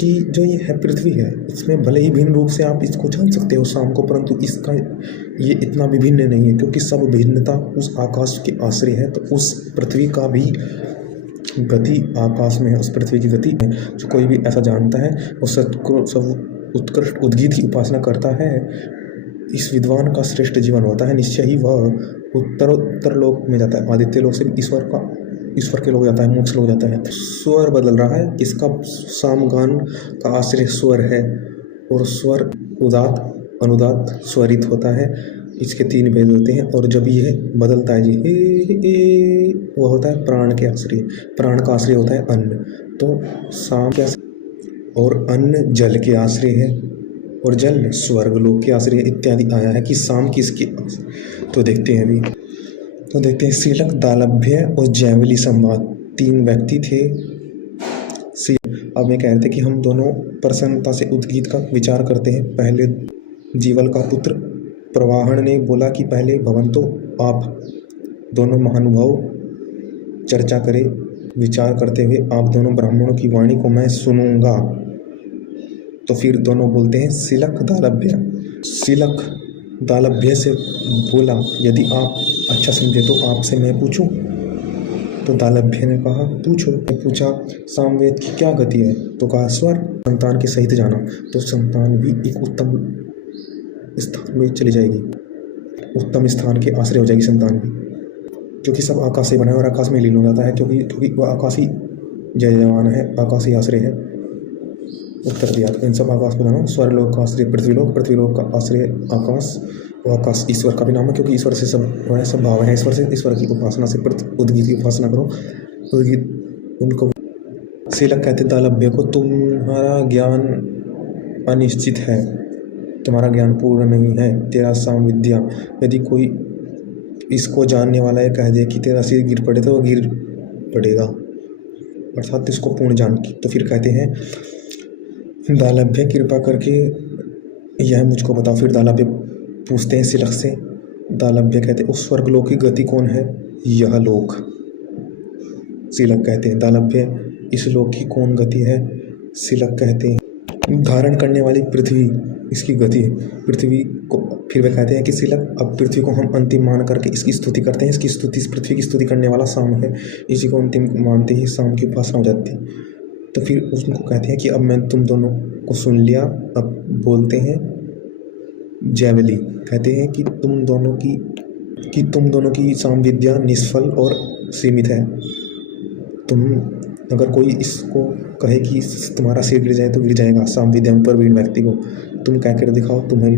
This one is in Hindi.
कि जो ये है पृथ्वी है, इसमें भले ही भिन्न रूप से आप इसको जान सकते हो शाम को, परंतु इसका ये इतना विभिन्न नहीं है, क्योंकि सब भिन्नता उस आकाश के आश्रय है। तो उस पृथ्वी का भी गति आकाश में है, उस पृथ्वी की गति है। जो कोई भी ऐसा जानता है वो सब उत्कृष्ट उद्गीत की उपासना करता है। इस विद्वान का श्रेष्ठ जीवन होता है, निश्चय ही वह उत्तर लोक में जाता है, आदित्य लोक से ईश्वर के लोग जाता है, मोक्ष लोग जाता है। स्वर बदल रहा है, इसका सामगान का आश्रय स्वर है, और स्वर उदात अनुदात स्वरित होता है। इसके 3 भेद होते हैं, और जब यह बदलता है जी वह होता है प्राण के आश्रय। प्राण का आश्रय होता है अन्न, तो साम के और अन्न जल के आश्रय है, और जल स्वर्ग लोक के आश्रय इत्यादि आया है कि शाम किसके। तो देखते हैं अभी, तो देखते हैं सीलक, दालभ्य और जैवली संवाद 3 व्यक्ति थे। अब मैं कह रहे थे कि हम दोनों प्रसन्नता से उद्गीत का विचार करते हैं। पहले जीवल का पुत्र प्रवाहन ने बोला कि पहले भवंतो आप दोनों महानुभाव चर्चा करें। विचार करते हुए आप दोनों ब्राह्मणों की वाणी को मैं सुनूंगा। तो फिर दोनों बोलते हैं सिलक दालभ्य। सिलक दालभ्य से बोला, यदि आप अच्छा समझे तो आपसे मैं पूछूं। तो दालभ्य ने कहा पूछो। पूछा सामवेद की क्या गति है। तो कहा स्वर। संतान के सहित जाना, तो संतान भी एक उत्तम स्थान में चली जाएगी, उत्तम स्थान के आश्रय हो जाएगी संतान भी, क्योंकि सब आकाश से बना है और आकाश में लीन हो जाता है, क्योंकि वह आकाशी जय जवान है, आकाशी आश्रय है। उत्तर दिया। तो इन सब आकाश को जानो। स्वर लोक का आश्रय पृथ्वीलोक, पृथ्वीलोक का आश्रय आकाश, और आकाश ईश्वर का भी नाम है, क्योंकि ईश्वर से सब भाव है। ईश्वर से, ईश्वर की उपासना से उद्गीत की उपासना करो। उद्गीत उनको सीलक कहते दालभ्य को, तुम्हारा ज्ञान अनिश्चित है, तुम्हारा ज्ञान पूर्ण नहीं है। तेरा साम विद्या, यदि कोई इसको जानने वाला है कह दे कि तेरा सिर गिर पड़े तो वो गिर पड़ेगा, अर्थात इसको पूर्ण जान की। तो फिर कहते हैं दालभ्य कृपा करके यह मुझको बताओ। फिर दालभ्य पूछते हैं सिलक से। दालभ्य कहते उस स्वर्ग लोक की गति कौन है। यह लोक। सिलक कहते हैं दालभ्य इस लोक की कौन गति है। सिलक कहते हैं धारण करने वाली पृथ्वी इसकी गति है, पृथ्वी को। फिर वे कहते हैं कि सिलक अब पृथ्वी को हम अंतिम मान करके इसकी स्तुति करते हैं। इसकी स्तुति, इस पृथ्वी की स्तुति करने वाला शाम है, इसी को अंतिम मानते ही शाम की उपासना हो जाती। तो फिर उसको कहते हैं कि अब मैं तुम दोनों को सुन लिया। अब बोलते हैं जैवली, कहते हैं कि तुम दोनों की साम विद्या निष्फल और सीमित है। तुम अगर कोई इसको कहे कि तुम्हारा सिर गिर जाए तो गिर जाएगा, साम विद्या में प्रवीण व्यक्ति को। तुम कह कर दिखाओ, तुम्हारी